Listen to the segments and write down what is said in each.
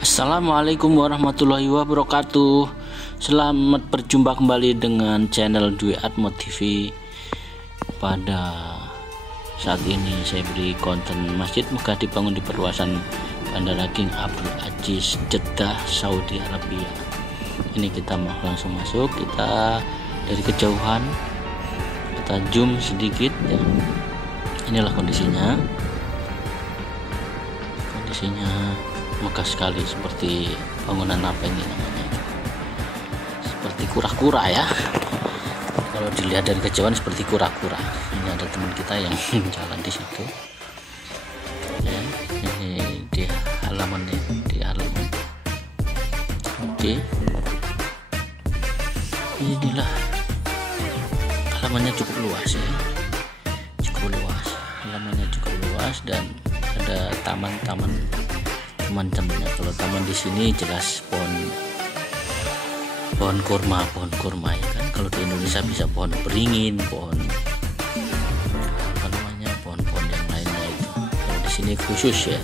Assalamualaikum warahmatullahi wabarakatuh. Selamat berjumpa kembali dengan channel Dwi Atmo TV. Pada saat ini saya beri konten Masjid Megah dibangun di perluasan Bandara King Abdul Aziz, Jeddah, Saudi Arabia. Ini kita mau langsung masuk. Kita dari kejauhan kita zoom sedikit ya. Inilah kondisinya megah sekali, seperti bangunan apa ini namanya, seperti kura-kura ya. Kalau dilihat dari kejauhan seperti kura-kura. Ini ada teman kita yang jalan di situ ya. Ini di halamannya, di halaman. Oke, inilah halamannya, cukup luas ya, cukup luas, halamannya cukup luas, dan ada taman-taman macamnya. Kalau taman di sini jelas pohon kurma ya kan. Kalau di Indonesia bisa pohon beringin, pohon apa namanya, pohon-pohon yang lainnya itu. Kalau di sini khusus ya,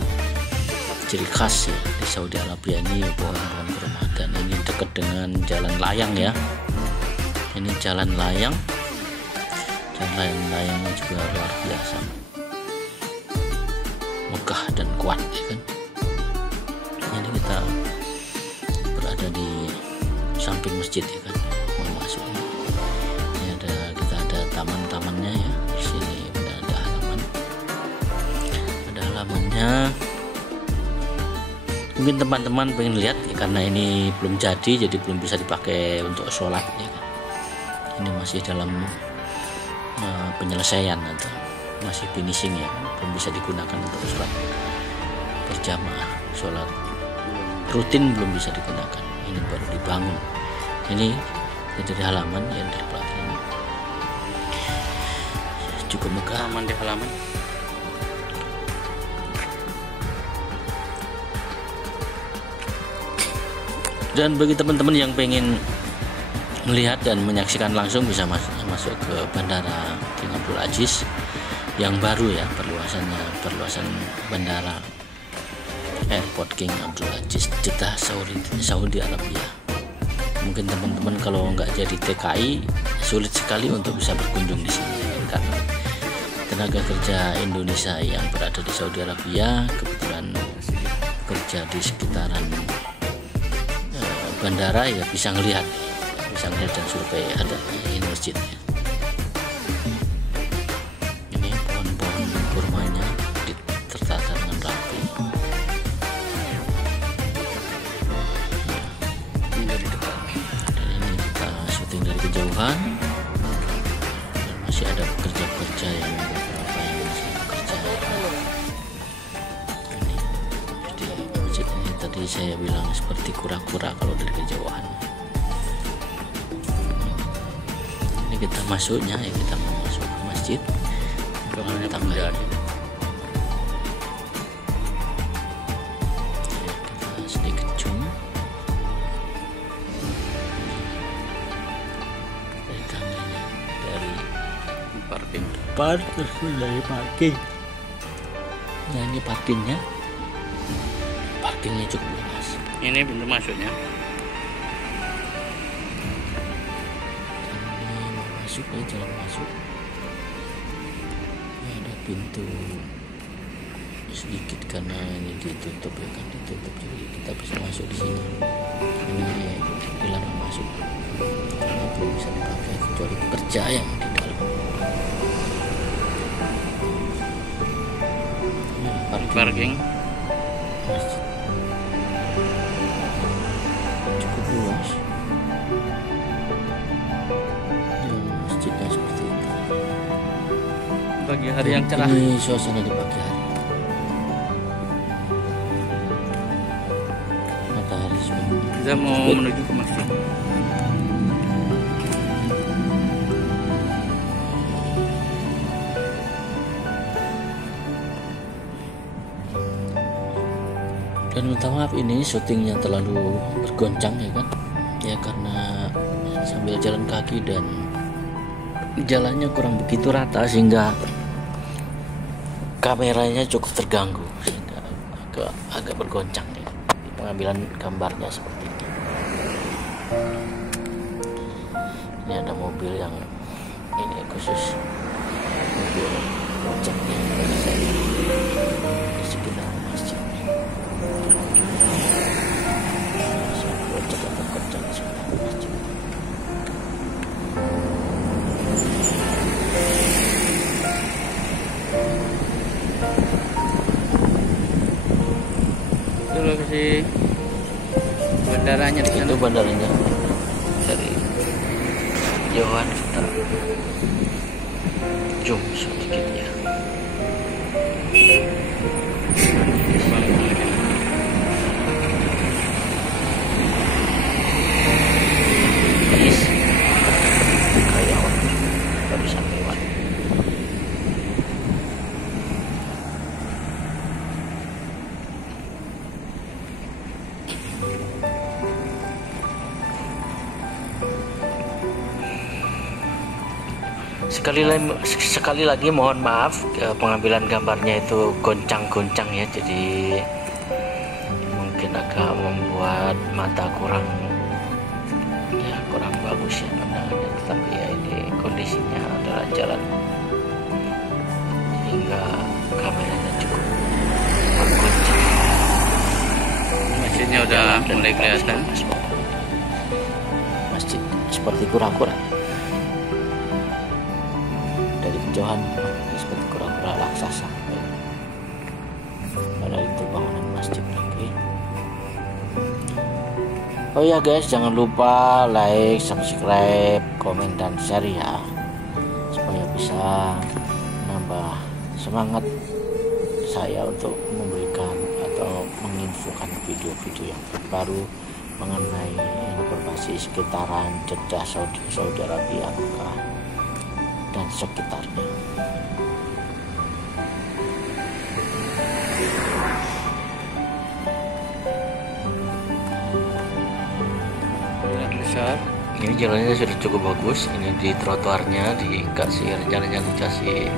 ciri khas ya di Saudi Arabia ini pohon-pohon kurma. Dan ini dekat dengan jalan layang ya. Ini jalan layang, layangnya juga luar biasa, megah dan kuat ya kan. Ini kita berada di samping masjid ya kan, mau masuk ini kita ada taman-tamannya ya. Di sini ada halamannya. Mungkin teman-teman pengen lihat ya, karena ini belum jadi belum bisa dipakai untuk sholat ya kan. Ini masih dalam penyelesaian atau masih finishing ya, belum bisa digunakan untuk sholat berjamaah, sholat rutin belum bisa digunakan. Ini baru dibangun. Ini dari halaman yang dari belakang cukup megah. Taman di halaman. Dan bagi teman-teman yang pengen melihat dan menyaksikan langsung, bisa masuk ke Bandara King Abdul Aziz yang baru ya, perluasan bandara Airport King Abdul Aziz, Jeddah, Saudi Arabia. Mungkin teman-teman kalau nggak jadi TKI sulit sekali untuk bisa berkunjung di sini karena tenaga kerja Indonesia yang berada di Saudi Arabia kebetulan kerja di sekitaran bandara ya, bisa ngelihat dan survei ada ini masjidnya. Ini pohon-pohon kurmanya tertata dengan rapi. Ini dari dekat. Dan ini kita syuting dari kejauhan. Dan masih ada pekerja-pekerja yang beberapa yang masih bekerja. Ini jadi masjid ini tadi saya bilang seperti kura-kura kalau dari kejauhan. Kita masuknya ya, kita mau masuk ke masjid. Ruangannya tangga. Kita sedikit zoom dari tangganya, dari parking depan, terus dari parking. Nah ini parkingnya cukup luas. Ini pintu masuknya. Jalan masuk ini ada pintu sedikit karena ini ditutup ya kan, jadi kita bisa masuk di sini. Ini dilarang masuk karena belum bisa dipakai kecuali pekerja yang di dalam. Ini parking masjid cukup luas. Seperti itu pagi hari yang cerah. Ini suasana di pagi hari, matahari sudah. Kita mau menuju ke masjid. Dan minta maaf ini syutingnya terlalu bergoncang ya kan ya, karena sambil jalan kaki dan jalannya kurang begitu rata sehingga kameranya cukup terganggu, sehingga agak bergoncang ya. pengambilan gambarnya seperti ini. Ini ada mobil yang ini khusus mobil ojeknya di sekitar masjid. Ojek atau kocak di sekitar masjid. Itu lokasi bandaranya di sana. Itu bandaranya. Dari jauhan kita zoom sedikit ya. Bis kayak barusan lewat. Sekali lagi mohon maaf, pengambilan gambarnya itu goncang-goncang ya, jadi mungkin agak membuat mata kurang bagus ya pandangannya, tetapi ya ini kondisinya adalah jalan hingga kameranya cukup goncang. Masjidnya udah mulai kelihatan. Masjid seperti kura-kura. Dari kejauhan seperti kura-kura raksasa. Padahal itu bangunan masjid lagi. Oh ya guys, jangan lupa like, subscribe, komen dan share ya, supaya bisa menambah semangat saya untuk memberikan atau menginfokan video-video yang terbaru mengenai informasi sekitaran Jeddah, Saudi Arabia, Mekah dan sekitarnya. Ini jalannya sudah cukup bagus. Ini di trotoarnya dikasih rencananya dikasih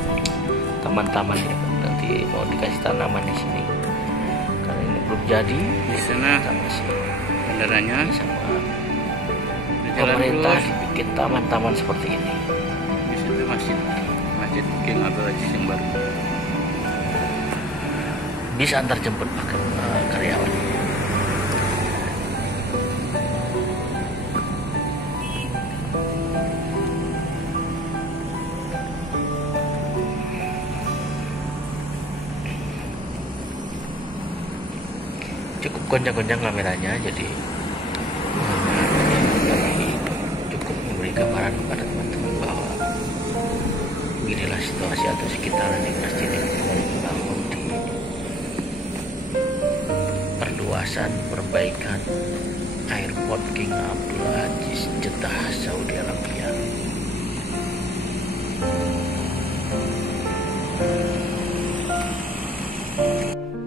taman-taman ya. Nanti mau dikasih tanaman di sini. Karena ini belum jadi. Di sana bandaranya sama pemerintah bikin taman-taman seperti ini. Di situ masjid King Abdul Aziz yang baru. Bisa antar jemput karyawan. Cukup goncang-goncang kameranya, jadi cukup memberi gambaran kepada teman-teman bahwa inilah situasi atau sekitaran di masjid yang baru dibangun di perluasan perbaikan Airport King Abdul Aziz Jeddah, Saudi Arabia.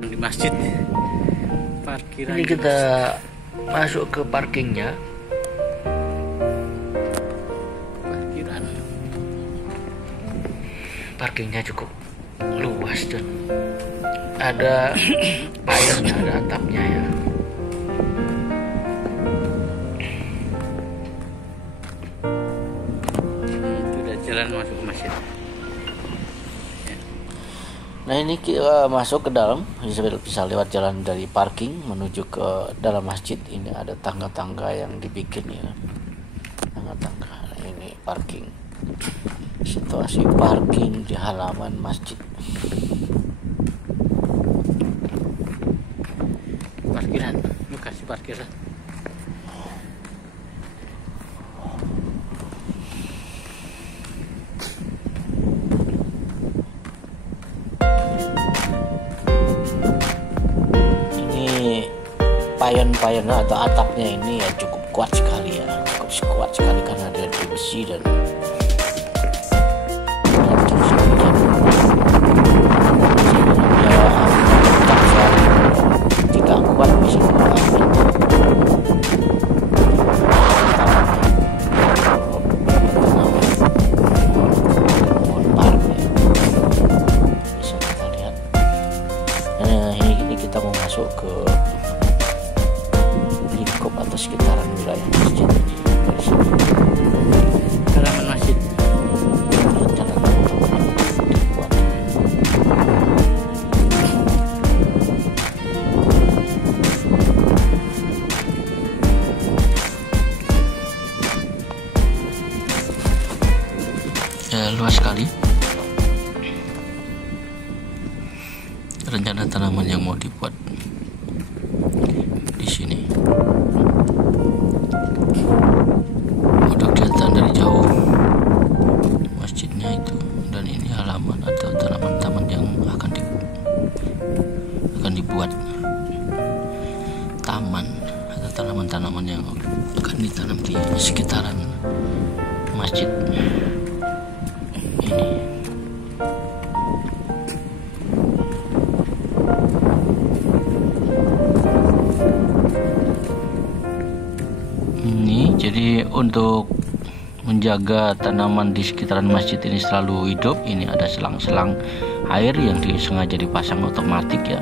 Di masjid parkiran. Ini kita masuk ke parkingnya. Parkingnya cukup luas dan ada payungnya, ada atapnya ya. Itu udah jalan masuk ke masjid. Nah ini kita masuk ke dalam, bisa lewat jalan dari parking menuju ke dalam masjid. Ini ada tangga-tangga yang dibikin ya, tangga-tangga. Nah, ini parking, situasi parking di halaman masjid. Parkiran, lu kasih parkiran. Payon-payon atau atapnya ini ya cukup kuat sekali ya, cukup kuat sekali karena dia dari besi dan tidak kuat bisa bisa kita lihat. Nah ini kita mau masuk ke atau sekitaran wilayah masjid ini. Dari sini halaman masjid rencana akan dibuat. Luas sekali rencana tanaman yang mau dibuat di sini. Udah kelihatan dari jauh masjidnya itu, dan ini halaman atau tanaman-tanaman yang akan dibuat taman atau tanaman-tanaman yang akan ditanam di sekitaran masjid ini. Jadi untuk menjaga tanaman di sekitaran masjid ini selalu hidup, ini ada selang-selang air yang disengaja dipasang otomatis ya.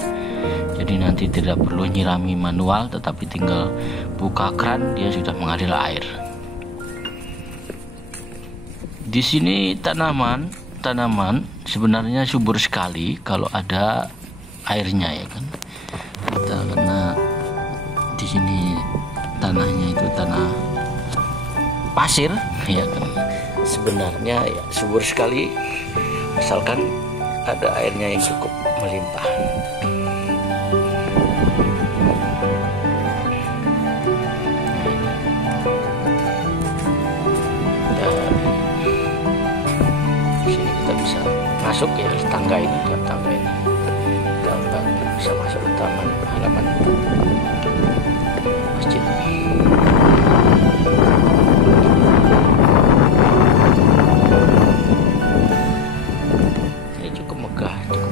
Jadi nanti tidak perlu nyirami manual, tetapi tinggal buka keran dia sudah mengalir air. Di sini tanaman sebenarnya subur sekali kalau ada airnya ya kan. Karena di sini tanahnya itu tanah pasir ya kan, sebenarnya ya subur sekali asalkan ada airnya yang cukup melimpah. Dan sini kita bisa masuk ya, tangga ini kita bisa masuk ke taman halaman masjid.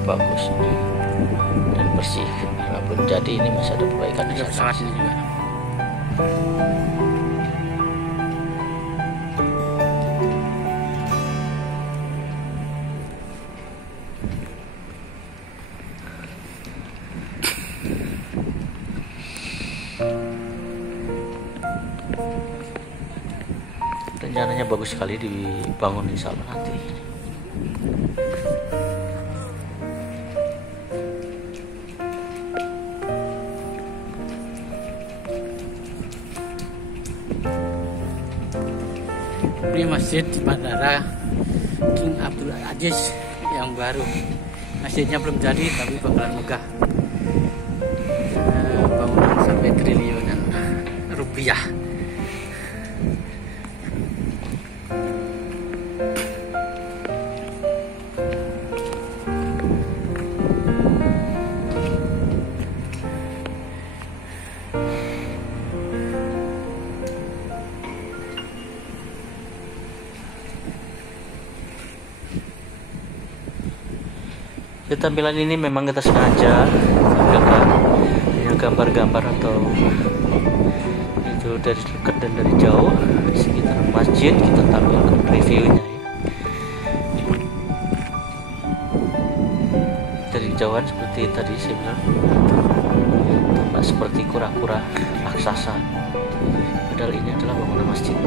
Bagus dan bersih, walaupun jadi ini masih ada perbaikan di sana juga. Rencananya bagus sekali dibangun insya Allah nanti. Ini masjid Bandara King Abdul Aziz yang baru. Masjidnya belum jadi tapi bakalan megah. Bangunan sampai triliunan rupiah. Tampilan ini memang kita sengaja tampilkan gambar-gambar atau itu dari dekat dan dari jauh di sekitar masjid, kita tampilkan reviewnya ya. Dari jauhan seperti tadi saya bilang tampak seperti kura-kura raksasa, padahal ini adalah bangunan masjid.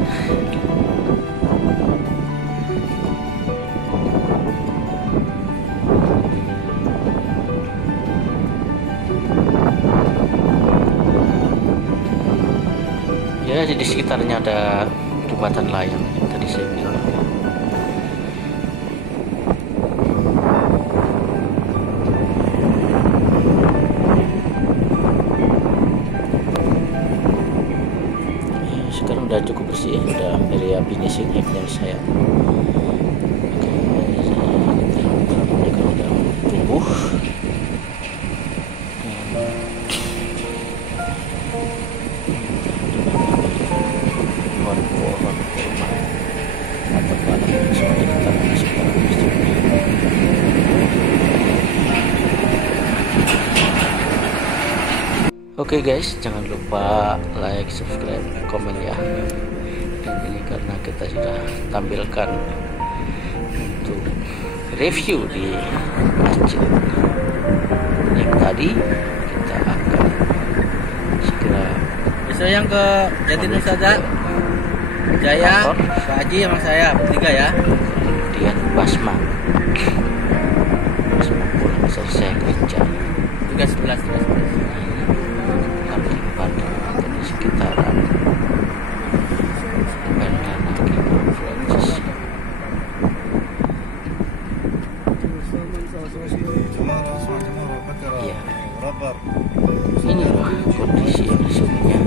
Ya, di sekitarnya ada jembatan layang yang tadi saya bilang. Ya, sekarang udah cukup bersih ya, udah hampir ya finishing yang saya. Oke, udah tumbuh. Oke guys, jangan lupa like, subscribe, komen ya. Dan ini karena kita sudah tampilkan untuk review di masjid yang tadi, kita akan segera Saya yang ke Jatinusa Jaya, Kantor. Pak Haji sama saya bertiga ya. Kemudian Basma pulang selesai kerja Juga 11. kami pada atau di sekitaran Bandara King Abdulaziz. Iya, ini loh kondisi yang sesungguhnya.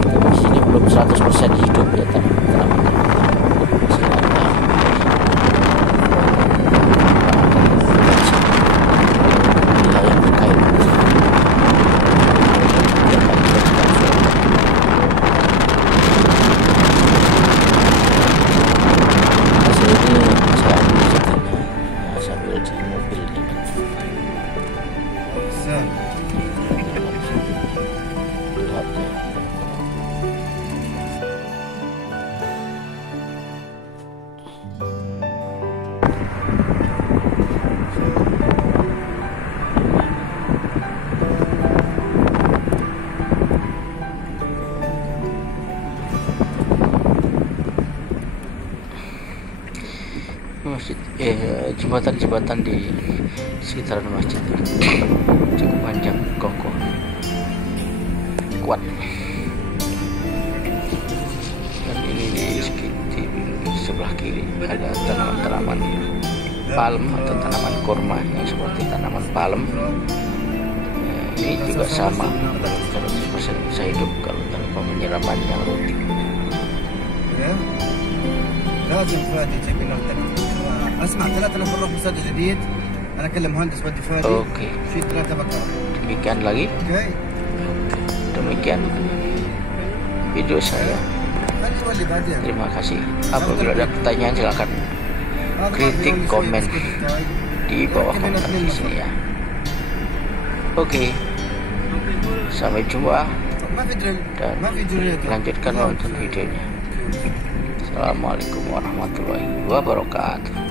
Di sini belum 100% hidup ya tanaman-tanaman. Masih ada hal yang terkait. Ya, Pak, kita juga sudah. Hasil ini saya ambil setelahnya sambil di mobil ya kan. Lihat ya. Masjid, jembatan-jembatan di sekitaran masjid cukup panjang, kokoh, kuat. Dan ini di sebelah kiri ada tanaman-tanaman palm atau tanaman kurma yang seperti tanaman palm. Ini juga sama, 100% bisa hidup kalau tanpa penyiraman yang rutin. لازم فادي يجيب لنا اسمع 3 نفر نروح مسدد جديد. انا اكلم مهندس بدي فادي. Oke. في 3 بقره. Demikian lagi. اوكي. Demikian video saya. خلي يولي بعدين. Terima kasih. Apabila ada pertanyaan silakan kritik komen di bawah komentar di sini ya. Oke. Sampai jumpa ما في دريل. dan ما في دريل. lanjutkan nonton videonya. Assalamualaikum warahmatullahi wabarakatuh.